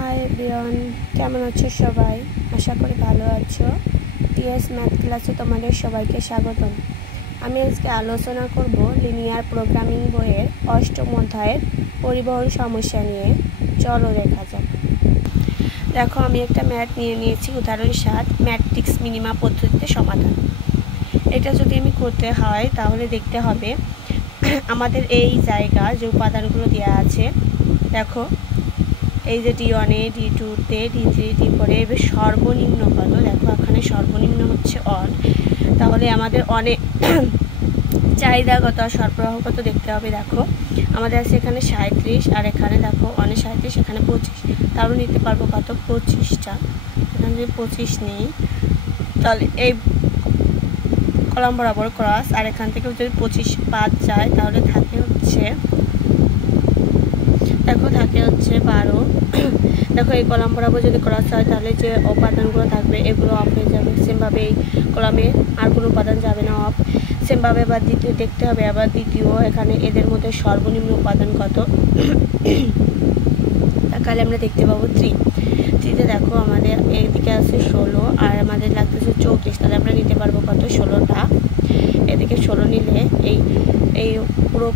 Hi everyone, কেমন আছো সবাই? আশা করি ভালো আছো। টিএস ম্যাথ ক্লাসে তোমাদের সবাইকে স্বাগতম। আমি আজকে আলোচনা করব লিনিয়ার প্রোগ্রামিং বইয়ের ৮ম অধ্যায়ের পরিবহন সমস্যা নিয়ে। চলো দেখা যাক। দেখো, আমি একটা ম্যাথ নিয়ে নিয়েছি, উদাহরণ ৭, ম্যাট্রিক্স মিনিমা পদ্ধতিতে সমাধান। এটা যদি আমি করতে হয় তাহলে দেখতে হবে আমাদের এই জায়গা যে উপাদানগুলো দেওয়া আছে, দেখো এই যে D1-এ, D2-তে, D3, D4-এ এবার সর্বনিম্ন কত, দেখো এখানে সর্বনিম্ন হচ্ছে অন। তাহলে আমাদের অনেক চাহিদাগত আর সরবরাহ কত দেখতে হবে। দেখো আমাদের আছে এখানে 37 আর এখানে দেখো অনেক 37, এখানে 25, তাহলে নিতে পারবো কত, 25টা। এখানে যদি 25 নেই তাহলে এই কলাম বরাবর ক্রস, আর এখান থেকে যদি 25 বাদ যায় তাহলে থাকে হচ্ছে, দেখো থাকে হচ্ছে 12। দেখো এই কলাম বরাবর যদি ক্রস হয় তাহলে যে উপাদানগুলো থাকবে এগুলো অফ হয়ে যাবে। সেমভাবে এই কলামে আর কোনো উপাদান যাবে না, অফ। সেমভাবে আবার দ্বিতীয় দেখতে হবে, আবার দ্বিতীয় এখানে এদের মধ্যে সর্বনিম্ন উপাদান কত, তাহলে আমরা দেখতে পাবো 3তে দেখো আমাদের এদিকে আছে 16 আর আমাদের লাগতেছে 34, তাহলে আমরা নিতে পারবো কত, 16টা। এদিকে 16 নিলে এই পুরো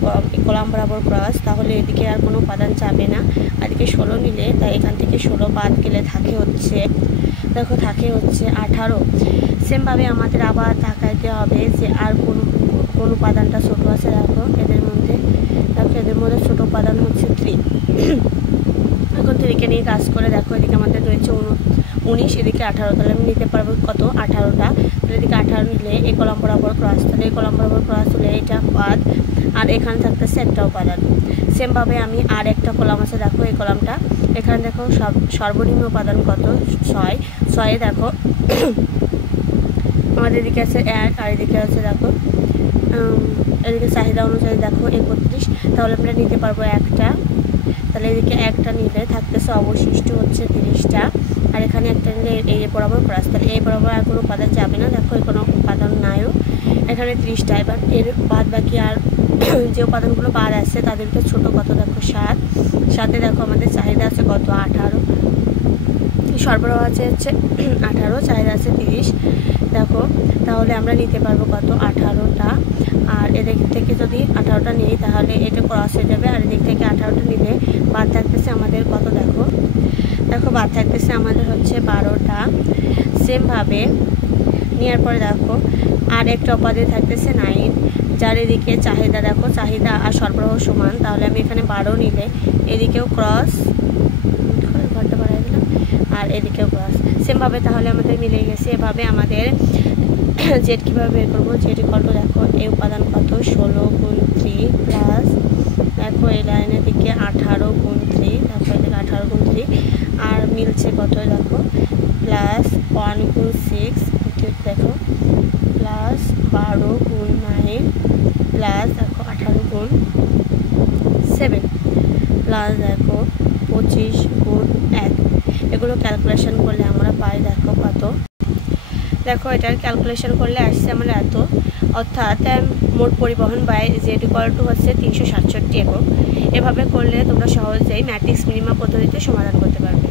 কলাম বরাবর ক্রস, তাহলে এদিকে আর কোনো উপাদান যাবে না। আর এদিকে 16 নিলে তাই এখান থেকে 16 বাদ গেলে থাকে হচ্ছে, দেখো থাকে হচ্ছে 18। সেমভাবে আমাদের আবার তাকাইতে হবে যে আর কোন উপাদানটা ছোটো আছে। দেখো এদের মধ্যে ছোটো উপাদান হচ্ছে 3। এখন 3কে নিয়ে কাজ করে দেখো এদিকে আমাদের রয়েছে 19, এদিকে 18, তাহলে আমি নিতে পারবো কত, 18টা। তাহলে এদিকে 18 নিলে এই কলাম বরাবর ক্রস, তাহলে এই কলাম বরাবর ক্রস হলে এটা বাদ, আর এখানে থাকতেছে একটা উপাদান। সেমভাবে আমি আর একটা কলাম আছে, দেখো এই কলামটা, এখানে দেখো সর্বনিম্ন উপাদান কত, 6 দেখো আমাদের এদিকে আছে 1 আর এদিকে আছে দেখো এদিকে চাহিদা অনুযায়ী দেখো 31, তাহলে আমরা নিতে পারবো একটা। তাহলে এদিকে একটা নিলে থাকতেছে অবশিষ্ট হচ্ছে 30টা, আর এখানে একটা নিলে এই বরাবর ক্রস, তাহলে এই বরাবর আর কোনো উপাদান যাবে না। দেখো কোনো উপাদান নাইও, এখানে 30টা। এবার এর বাদ বাকি আর যে উপাদানগুলো বাদ আসছে তাদেরকে ছোটো কত, দেখো 7 দেখো আমাদের চাহিদা আছে কত, 18, সরবরাহ আছে হচ্ছে 18, চাহিদা আছে 30। দেখো তাহলে আমরা নিতে পারবো কত, 18টা। আর এদিক থেকে যদি 18টা নিই তাহলে এটা ক্রস হয়ে যাবে, আর এদিক থেকে 18টা নিলে বাদ থাকতেছে আমাদের কত, দেখো বাদ থাকতেছে আমাদের হচ্ছে 12টা। সেমভাবে নেওয়ার পরে দেখো আর একটা উপাদান থাকতেছে 9, যার এদিকে চাহিদা, দেখো চাহিদা আর সরবরাহ সমান, তাহলে আমি এখানে 12 নিলে এদিকেও ক্রস, ঘরটা বাড়াই দিলাম, আর এদিকেও ক্রস। সেমভাবে তাহলে আমাদের মিলে গেছে। এভাবে আমাদের জেড কীভাবে বের করবো, জেড কত, দেখো এই উপাদান কত, 16 গুণ 3 প্লাস, দেখো এই লাইনের দিকে 18 গুণ 3, দেখো এদিকে 18 গুণ 3, আর মিলছে কত, দেখো প্লাস 1 গুণ 6, দেখো প্লাস 12 গুণ 9 প্লাস দেখো 18 গুণ 7 প্লাস দেখো 25 গুণ 1। এগুলো ক্যালকুলেশন করলে আমরা পাই দেখো কত, দেখো এটার ক্যালকুলেশন করলে আসছে আমরা এত, অর্থাৎ মোট পরিবহন বাই জেড ইকুয়াল টু হচ্ছে 367 একক। এভাবে করলে তোমরা সহজেই ম্যাট্রিক্স মিনিমা পদ্ধতিতে সমাধান করতে পারবে।